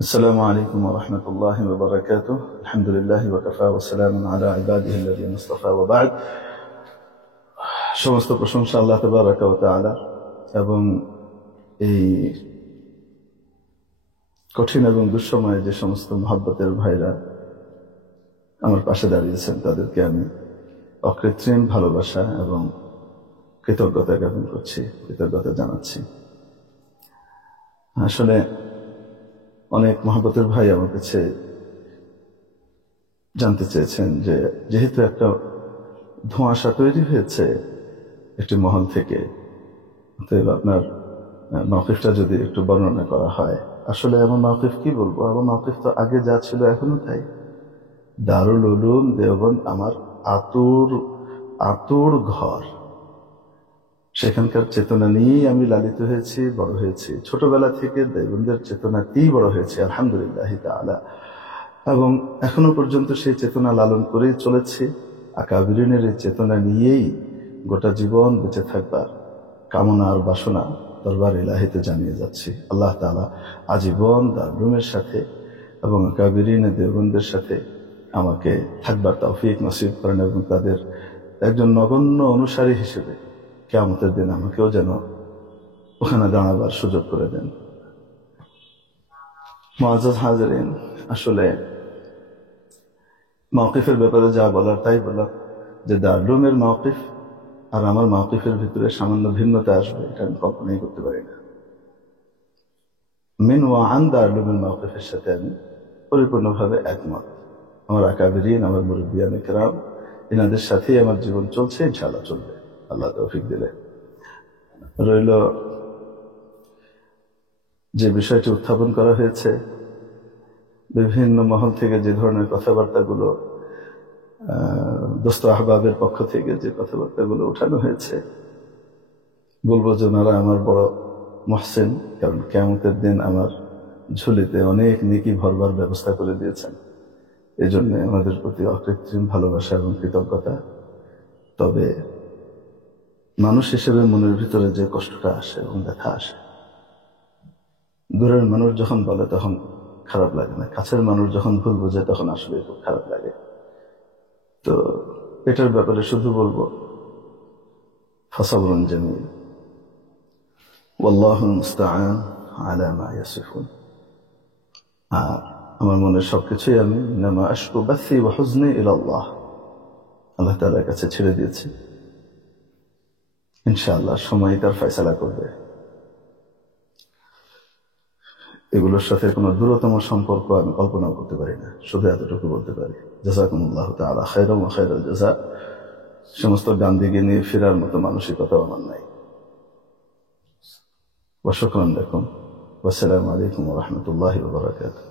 السلام عليكم ورحمة الله وبركاته. الحمد لله وكفى وسلام على عباده الذين اصطفى وبعد। সমস্ত প্রশংসা আল্লাহ তাবারাকা ওয়া তাআলা এবং এই কঠিন এবং দুঃসময়ে যে সমস্ত মহব্বতের ভাইরা আমার পাশে দাঁড়িয়েছেন তাদেরকে আমি অকৃত্রিম ভালোবাসা এবং কৃতজ্ঞতা জ্ঞাপন করছি, কৃতজ্ঞতা জানাচ্ছি। আসলে অনেক মহব্বতের ভাই আমার কাছে জানতে চেয়েছেন যে যেহেতু একটা ধোঁয়াশা তৈরি হয়েছে একটি মহল থেকে, অতএব আপনার মাওকিফটা যদি একটু বর্ণনা করা হয়। আসলে এমন মাওকিফ কি বলবো, আমার মাওকিফ তো আগে যা ছিল এখনো তাই। দারুল উলুম দেওবন্দ আমার আতুর ঘর, সেখানকার চেতনা নিয়েই আমি লালিত হয়েছি, বড় হয়েছি। ছোটবেলা থেকে দেওবন্দের চেতনাতেই বড় হয়েছে আলহামদুলিল্লাহ তাআলা, এবং এখনো পর্যন্ত সেই চেতনা লালন করেই চলেছি। আকাবিরিনের এই চেতনা নিয়েই গোটা জীবন বেঁচে থাকবার কামনা আর বাসনা দরবার ইলাহিতে জানিয়ে যাচ্ছি। আল্লাহ তাআলা আজীবন দারুমের সাথে এবং আকাবিরিনে দেওবন্দের সাথে আমাকে থাকবার তৌফিক নসিব করেন এবং তাদের একজন নগণ্য অনুসারী হিসেবে কিয়ামতের দিন আমাকেও যেন ওখানে দাঁড়াবার সুযোগ করে দেন। মুআজ্জাজ হাজিরিন, আসলে মাওকিফের ব্যাপারে যা বলার তাই বলার, যে দারুমের মাওকিফ আর আমার মাওকিফের ভিতরে সামান্য ভিন্নতা আসবে এটা আমি কল্পনাই করতে পারি না। মিন ওয়া আন দারুমের মাওকিফের সাথে আমি পরিপূর্ণভাবে একমত। আমার আকাবিরিন, আমার মুরব্বিয়ান ইকরাম, এনাদের সাথেই আমার জীবন চলছে, ইনশাআল্লাহ চলবে আল্লাহ তৌফিক দিলে। রইল যে বিষয়টি উত্থাপন করা হয়েছে, বিভিন্ন মহল থেকে যে ধরনের কথাবার্তাগুলো, দোস্ত আহবাবের পক্ষ থেকে যে কথাবার্তাগুলো উঠানো হয়েছে, বলবো যে ওনারা আমার বড় মহসিন, কারণ কিয়ামতের দিন আমার ঝুলিতে অনেক নেকি ভরবার ব্যবস্থা করে দিয়েছেন। এই জন্য আমাদের প্রতি অকৃত্রিম ভালোবাসা এবং কৃতজ্ঞতা। তবে মানুষ হিসেবে মনের ভিতরে যে কষ্টটা আসে এবং ব্যথা আসে, দূরের মানুষ যখন বলে তখন খারাপ লাগে না, কাছের মানুষ যখন ভুল বোঝে তখন আসলে খুব খারাপ লাগে। তো এটার ব্যাপারে শুধু বলবো ফাসাবরুন জামিল ওয়াল্লাহুল মুস্তাআন আলা মা ইয়াসিফুন। আর আমার মনের সবকিছুই আমি নামা আশকু বাসি ওয়া হুজনি ইলাল্লাহ, আল্লাহ তাআলার কাছে ছেড়ে দিয়েছি। ইনশাআল্লাহ সময় তার ফয়সালা করবে। এগুলোর সাথে কোনো দূরতম সম্পর্ক আমি কল্পনা করতে পারি না, শুধু এতটুকু বলতে পারি জাযাকুমুল্লাহু তাআলা খায়রান ওয়া খায়রাল জাযা। সমস্ত ডান দিকে নিয়ে ফেরার মতো মানসিকতা আমার নাই। ওয়া শুকরান লাকুম ওয়া আসসালামু আলাইকুম ওয়া রাহমাতুল্লাহি ওয়া বারাকাতুহু।